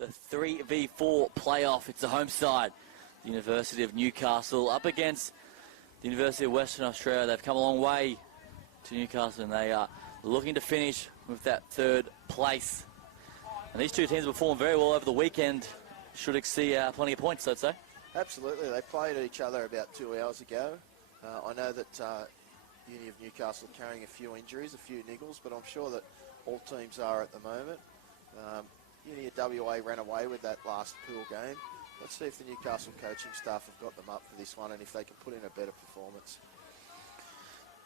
the 3v4 playoff. It's the home side, the University of Newcastle, up against the University of Western Australia. They've come a long way to Newcastle, and they are looking to finish with that third place. And these two teams performed very well over the weekend. Should exceed plenty of points, I'd say. Absolutely. They played each other about 2 hours ago. I know that Uni of Newcastle are carrying a few injuries, a few niggles, but I'm sure that all teams are at the moment. Uni of WA ran away with that last pool game. Let's see if the Newcastle coaching staff have got them up for this one and if they can put in a better performance.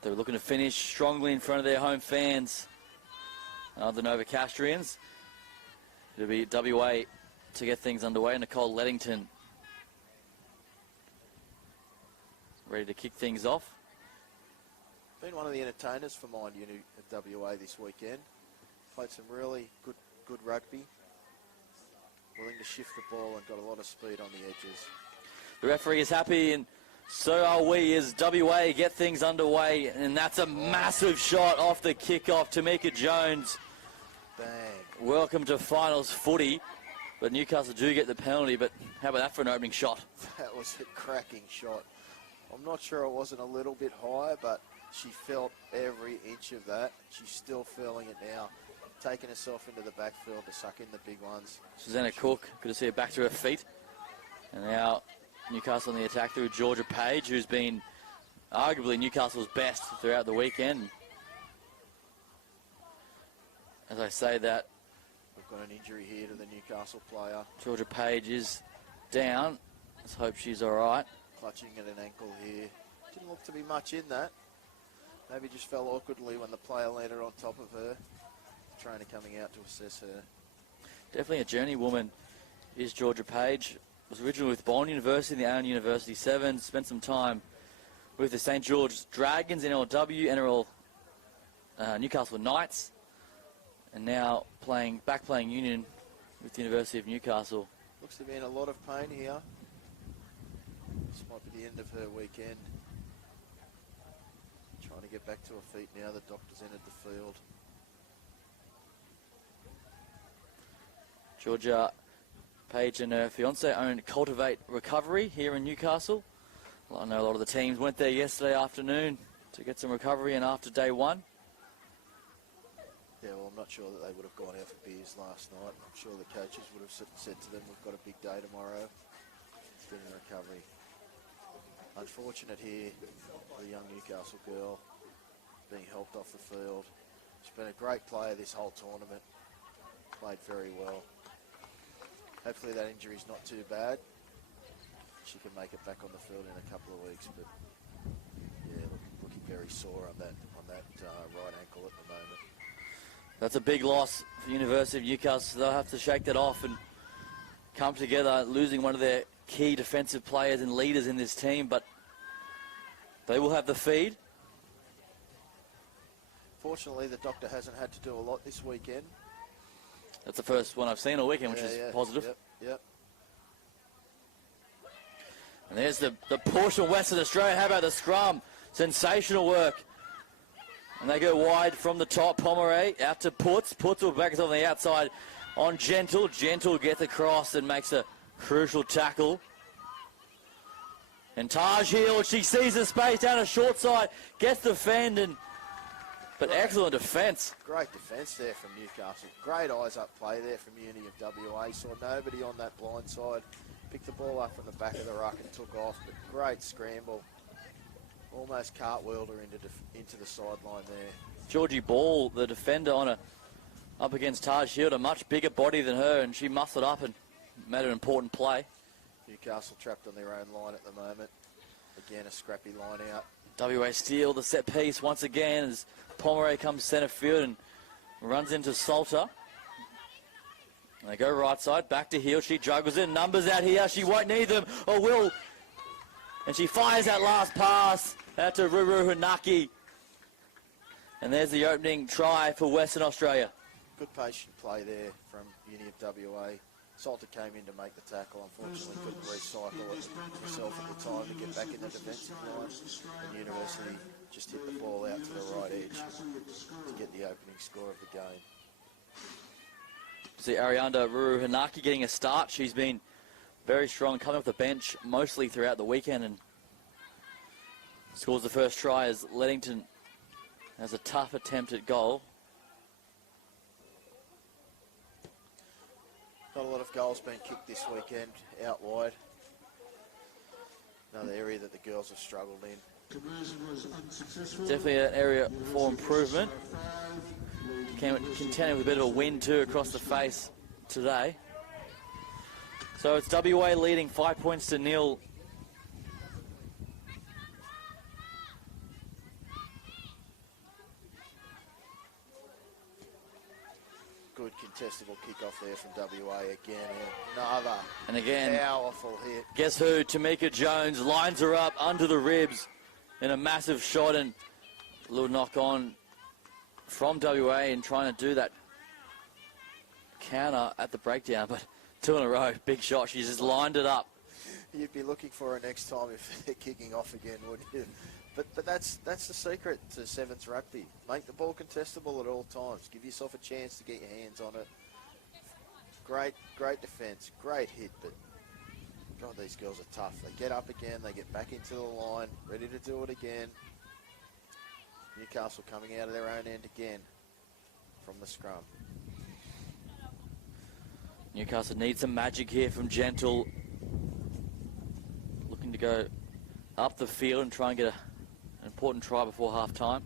They're looking to finish strongly in front of their home fans, the Novocastrians. It'll be WA to get things underway. Nicole Leddington ready to kick things off. Been one of the entertainers for Mind Uni of WA this weekend. Played some really good rugby. Willing to shift the ball and got a lot of speed on the edges. The referee is happy, and so are we as WA get things underway. And that's a massive shot off the kickoff. Tamika Jones. Bang. Welcome to finals footy. But Newcastle do get the penalty, but how about that for an opening shot? That was a cracking shot. I'm not sure it wasn't a little bit high, but she felt every inch of that. She's still feeling it now. Taking herself into the backfield to suck in the big ones. Susanna Cook, good to see her back to her feet. And now Newcastle on the attack through Georgia Page, who's been arguably Newcastle's best throughout the weekend. As I say that, we've got an injury here to the Newcastle player. Georgia Page is down. Let's hope she's all right. Clutching at an ankle here. Didn't look to be much in that. Maybe just fell awkwardly when the player landed on top of her. The trainer coming out to assess her. Definitely a journey woman is Georgia Page. Was originally with Bond University in the AON University Sevens. Spent some time with the St. George Dragons, NLW, NRL Newcastle Knights. And now playing Union with the University of Newcastle. Looks to be in a lot of pain here. This might be the end of her weekend. Trying to get back to her feet now. The doctor's entered the field. Georgia Page and her fiance own Cultivate Recovery here in Newcastle. Well, I know a lot of the teams went there yesterday afternoon to get some recovery, and after day one. Yeah, well, I'm not sure that they would have gone out for beers last night. I'm sure the coaches would have said to them, we've got a big day tomorrow. Getting recovery. Unfortunate here, the young Newcastle girl being helped off the field. She's been a great player this whole tournament. Played very well. Hopefully that injury's not too bad. She can make it back on the field in a couple of weeks, but yeah, looking very sore on that right ankle at the moment. That's a big loss for University of Newcastle. They'll have to shake that off and come together, losing one of their key defensive players and leaders in this team, but they will have the feed. Fortunately, the doctor hasn't had to do a lot this weekend. That's the first one I've seen all weekend, which is positive. Yep. And there's the push from Western Australia. How about the scrum? Sensational work. And they go wide from the top. Pomeroy out to Putz. Putz will back us on the outside on Gentle. Gentle gets across and makes a crucial tackle. And Taj Hill, she sees the space down a short side, gets the fend, but excellent defence. Great defence there from Newcastle. Great eyes up play there from Uni of WA. Saw nobody on that blind side. Picked the ball up from the back of the ruck and took off, but great scramble. Almost cartwheeled her into the sideline there. Georgie Ball, the defender, up against Taj Hill, a much bigger body than her, and she muscled up and made an important play. Newcastle trapped on their own line at the moment. Again, a scrappy line out. WA steal the set piece once again as Pomeroy comes centre field and runs into Salter. And they go right side, back to Hill. She juggles in, numbers out here. She won't need them, or will. And she fires that last pass out to Ruru Hunaki. And there's the opening try for Western Australia. Good patient play there from Uni of WA. Salter came in to make the tackle. Unfortunately, couldn't recycle it himself at the time to get back in the defensive line. And University just hit the ball out to the right edge to get the opening score of the game. See Arianda Ruru-Hanaki getting a start. She's been very strong coming off the bench mostly throughout the weekend and scores the first try as Leddington has a tough attempt at goal. Not a lot of goals being kicked this weekend out wide. Another area that the girls have struggled in. Definitely an area for improvement. Contending with a bit of a win too across the face today. So it's WA leading 5 points to 0. Good contestable kick-off there from WA again. Another And again, powerful hit. guess who? Tamika Jones lines her up under the ribs in a massive shot and a little knock on from WA and trying to do that counter at the breakdown, but 2 in a row, big shot. She's just lined it up. You'd be looking for it next time if they're kicking off again, wouldn't you? But that's the secret to sevens rugby. Make the ball contestable at all times. Give yourself a chance to get your hands on it. Great defence, great hit, but God, these girls are tough. They get up again, they get back into the line, ready to do it again. Newcastle coming out of their own end again from the scrum. Newcastle needs some magic here from Gentle. Looking to go up the field and try and get an important try before half-time.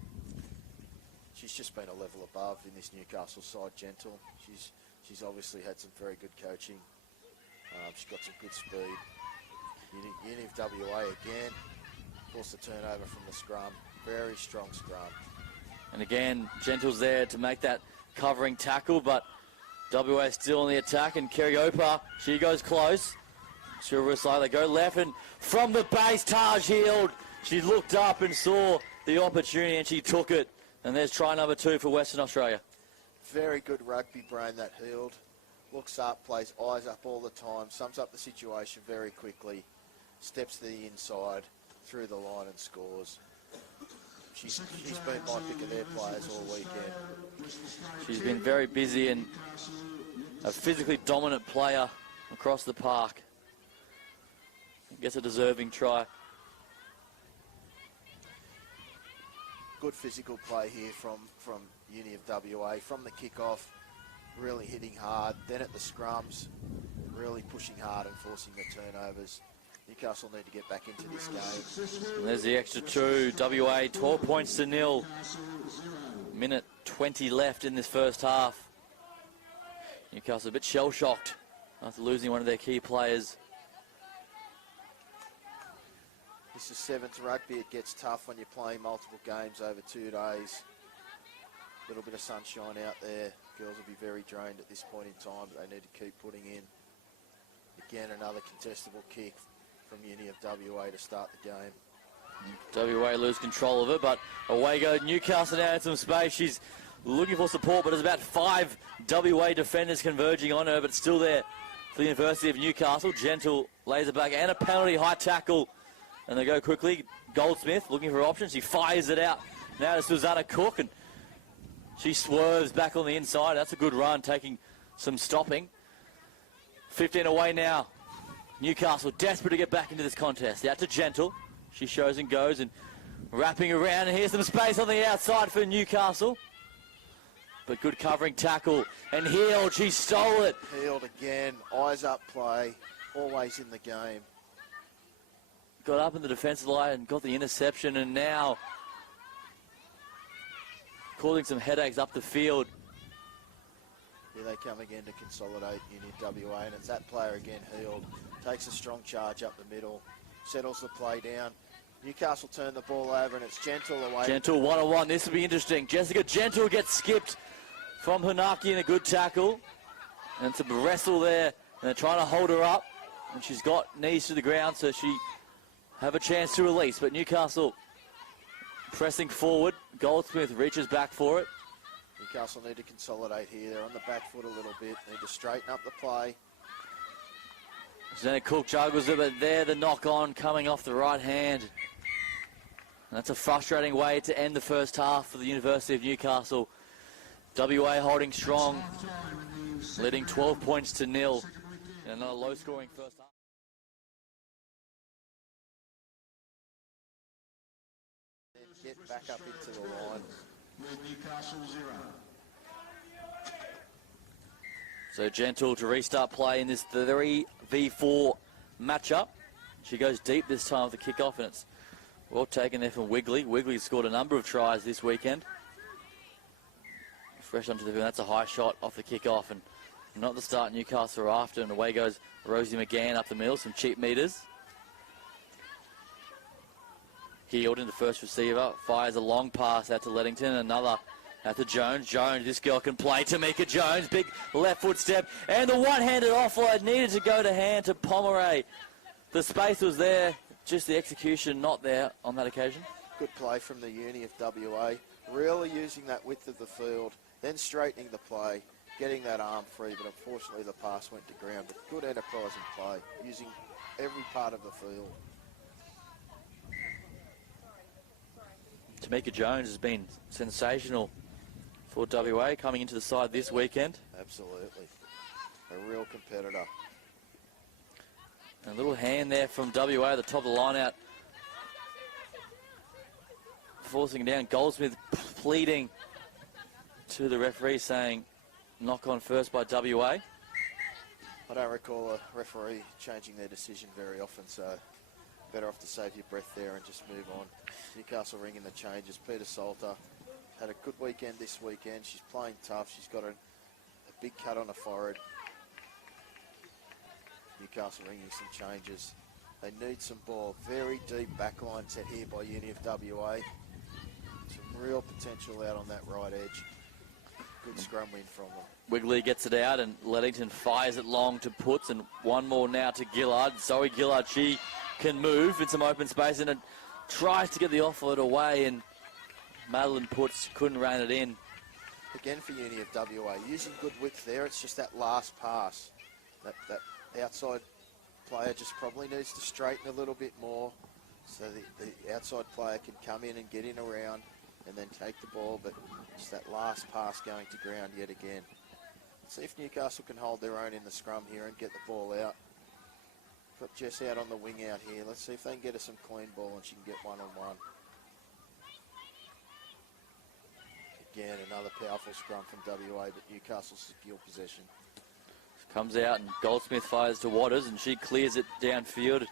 She's just been a level above in this Newcastle side, Gentle. She's obviously had some very good coaching. She's got some good speed. Uni of WA again. Forced the turnover from the scrum. Very strong scrum. And again, Gentle's there to make that covering tackle, but WA still on the attack, and Kerriopa, she goes close. She'll recite, they go left, and from the base, Taj Heald. She looked up and saw the opportunity, and she took it. And there's try number 2 for Western Australia. Very good rugby brain, that Heald. Looks up, plays eyes up all the time, sums up the situation very quickly, steps to the inside, through the line and scores. She's been my pick of their players all weekend. She's been very busy and a physically dominant player across the park. Gets a deserving try. Good physical play here from Uni of WA. From the kickoff, really hitting hard. Then at the scrums, really pushing hard and forcing the turnovers. Newcastle need to get back into this game. And there's the extra 2. WA 12 points to 0. Minute 20 left in this first half. Newcastle a bit shell-shocked after losing one of their key players. This is sevens rugby. It gets tough when you're playing multiple games over 2 days. A little bit of sunshine out there. Girls will be very drained at this point in time, but they need to keep putting in. Again, another contestable kick from Uni of WA to start the game. WA lose control of it, but away goes Newcastle now in some space. She's looking for support, but there's about 5 WA defenders converging on her, but still there for the University of Newcastle. Gentle lays it back, and a penalty, high tackle. And they go quickly. Goldsmith looking for options. She fires it out now to Susanna Cook, and she swerves back on the inside. That's a good run, taking some stopping. 15 away now. Newcastle desperate to get back into this contest. Out to Gentle. She shows and goes and wrapping around. And here's some space on the outside for Newcastle. But good covering tackle. And Heald, she stole it. Heald again. Eyes up play. Always in the game. Got up in the defensive line and got the interception. And now causing some headaches up the field. Here they come again to consolidate Uni WA, and it's that player again, Heald. Takes a strong charge up the middle, settles the play down. Newcastle turn the ball over, and it's Gentle away. Gentle one-on-one. This will be interesting. Jessica Gentle gets skipped from Hanaki in a good tackle. And it's a wrestle there, and they're trying to hold her up. And she's got knees to the ground, so she have a chance to release. But Newcastle pressing forward. Goldsmith reaches back for it. Newcastle need to consolidate here. They're on the back foot a little bit. Need to straighten up the play. Susanna Cook juggles it, but there the knock-on coming off the right hand. And that's a frustrating way to end the first half for the University of Newcastle. WA holding strong. leading 12 points to nil in another low-scoring first half. Get back up into the line. Newcastle 0. So Gentle to restart play in this 3v4 matchup. She goes deep this time with the kickoff, and it's well taken there from Wigley. Wigley scored a number of tries this weekend. Fresh onto the field. That's a high shot off the kickoff, and not the start Newcastle are after. And away goes Rosie McGann up the middle. Some cheap meters. Healed into first receiver. Fires a long pass out to Leddington. Another out to Jones. Jones, this girl can play. Tamika Jones, big left foot step. And the one-handed offload needed to go to hand to Pomeroy. The space was there, just the execution not there on that occasion. Good play from the Uni of WA. Really using that width of the field, then straightening the play, getting that arm free, but unfortunately the pass went to ground. But good enterprising play, using every part of the field. Tamika Jones has been sensational for WA coming into the side this weekend. Absolutely. A real competitor. And a little hand there from WA at the top of the line out. Forcing down. Goldsmith pleading to the referee saying knock on first by WA. I don't recall a referee changing their decision very often, so better off to save your breath there and just move on. Newcastle ringing the changes. Peter Salter had a good weekend this weekend. She's playing tough. She's got a big cut on her forehead. Newcastle ringing some changes. They need some ball. Very deep backline set here by Uni of WA. Some real potential out on that right edge. Good scrum win from them. Wigley gets it out and Leddington fires it long to Puts, and one more now to Gillard. Zoe Gillard, she can move in some open space and it tries to get the offload away, and Madeline Puts couldn't rein it in. Again for Uni of WA, using good width there. It's just that last pass. That outside player just probably needs to straighten a little bit more so the outside player can come in and get in around and then take the ball, but just that last pass going to ground yet again. Let's see if Newcastle can hold their own in the scrum here and get the ball out. Got Jess out on the wing out here. Let's see if they can get her some clean ball and she can get one-on-one. Again, another powerful scrum from WA, but Newcastle secure possession. Comes out and Goldsmith fires to Waters and she clears it downfield.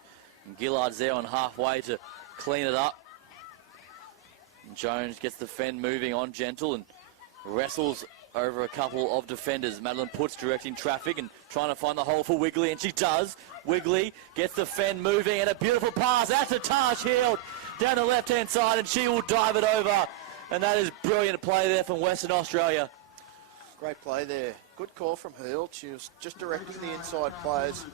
And Gillard's there on halfway to clean it up. And Jones gets the fend moving on Gentle and wrestles over a couple of defenders. Madeline Puts directing traffic and trying to find the hole for Wigley, and she does. Wigley gets the fend moving and a beautiful pass out to Taj Hield down the left-hand side, and she will dive it over. And that is brilliant play there from Western Australia. Great play there. Good call from Hield. She was just directing the inside players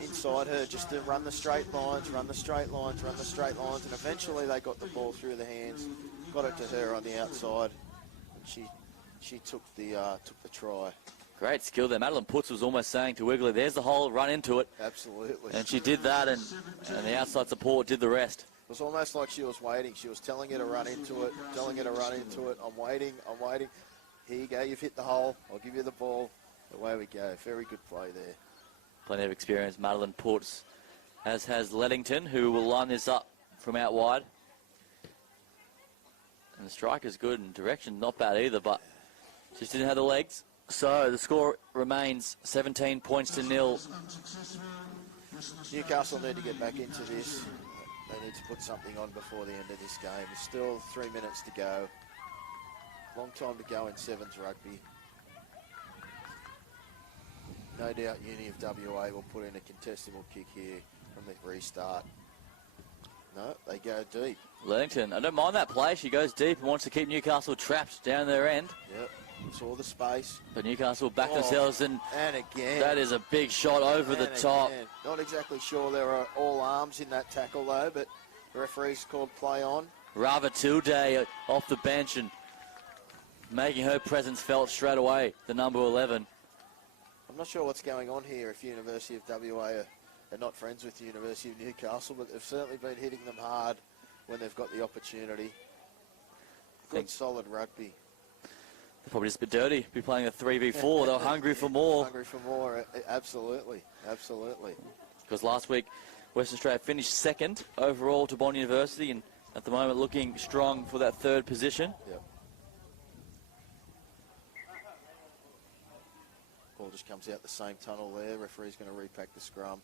inside her just to run the straight lines, run the straight lines, run the straight lines, and eventually they got the ball through the hands, got it to her on the outside, and she took the try. Great skill there. Madeline Puts was almost saying to Wigley, there's the hole, run into it. Absolutely. And she did that, and the outside support did the rest. It was almost like she was waiting. She was telling her to run into it, telling her to run into it. I'm waiting. Here you go, you've hit the hole. I'll give you the ball. Away we go. Very good play there. Plenty of experience, Madeline Puts, as has Leddington, who will line this up from out wide. And the strike is good, and direction not bad either, but just didn't have the legs. So the score remains 17 points to nil. Newcastle need to get back into this. They need to put something on before the end of this game. There's still 3 minutes to go. Long time to go in sevens rugby. No doubt Uni of WA will put in a contestable kick here from the restart. No, they go deep. Leddington, I don't mind that play. She goes deep and wants to keep Newcastle trapped down their end. Yep, saw the space. But Newcastle back themselves, and again. That is a big shot over the top. Again. Not exactly sure there are all arms in that tackle though, but the referee's called play on. Rava Tilday off the bench and making her presence felt straight away, the number 11. I'm not sure what's going on here if University of WA are not friends with the University of Newcastle, but they've certainly been hitting them hard when they've got the opportunity. Good solid rugby. They're probably just a bit dirty, be playing a 3v4. They were hungry for more. Hungry for more, absolutely, absolutely. Because last week, Western Australia finished second overall to Bond University, and at the moment looking strong for that third position. Yep. Ball just comes out the same tunnel there. Referee's going to repack the scrum.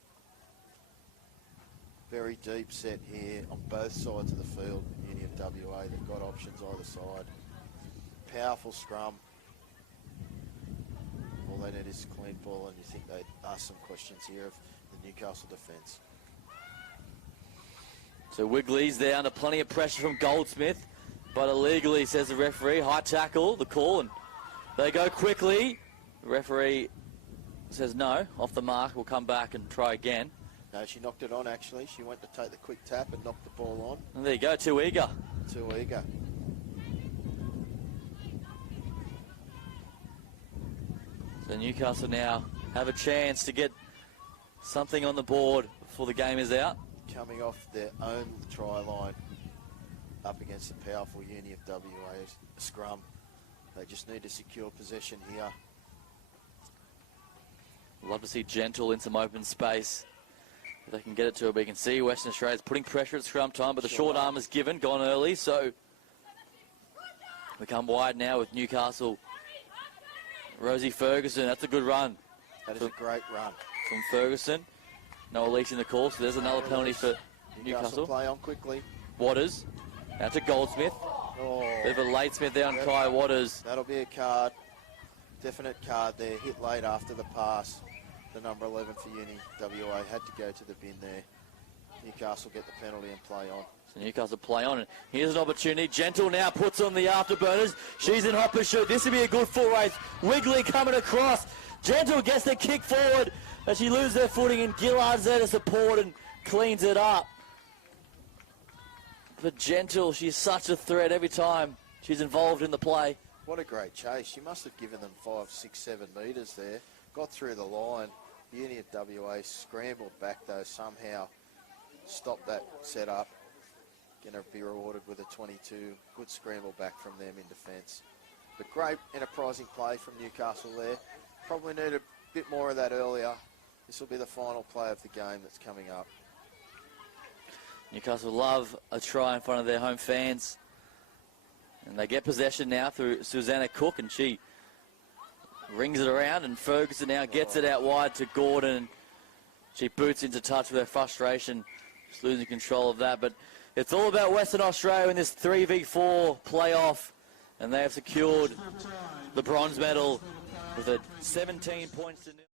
Very deep set here on both sides of the field. Uni of WA, they've got options either side. Powerful scrum. All they need is a clean ball, and you think they'd ask some questions here of the Newcastle defence. So Wigley's there under plenty of pressure from Goldsmith, but illegally, says the referee. High tackle, the call, and they go quickly. The referee says no, off the mark, we'll come back and try again. No, she knocked it on actually. She went to take the quick tap and knocked the ball on. And there you go, too eager. Too eager. So Newcastle now have a chance to get something on the board before the game is out. Coming off their own try line up against the powerful Uni of WA scrum. They just need to secure possession here. Love to see Gentle in some open space. If they can get it to her, but you can see Western Australia's putting pressure at scrum time, but the short arm is given, gone early, so we come wide now with Newcastle. Rosie Ferguson, that's a good run. That is a great run. From Ferguson. No release in the call, so there's another penalty for Newcastle. Play on quickly. Waters, out to Goldsmith. Oh, Bit of a late Smith there on Kai Waters. That'll be a card. Definite card there. Hit late after the pass. The number 11 for Uni WA had to go to the bin there. Newcastle get the penalty and play on. So Newcastle play on, and here's an opportunity. Gentle now puts on the afterburners. She's in hot pursuit. This will be a good full race. Wigley coming across. Gentle gets the kick forward as she loses her footing, and Gillard's there to support and cleans it up. But Gentle, she's such a threat every time she's involved in the play. What a great chase. She must have given them 5, 6, 7 metres there. Got through the line. Uni of WA scrambled back though somehow. Stopped that setup. Going to be rewarded with a 22. Good scramble back from them in defence. But great enterprising play from Newcastle there. Probably need a bit more of that earlier. This will be the final play of the game that's coming up. Newcastle love a try in front of their home fans. And they get possession now through Susanna Cook, and she rings it around, and Ferguson now gets it out wide to Gordon. She boots into touch with her frustration, just losing control of that. But it's all about Western Australia in this 3v4 playoff, and they have secured the bronze medal with a 17 points to nil.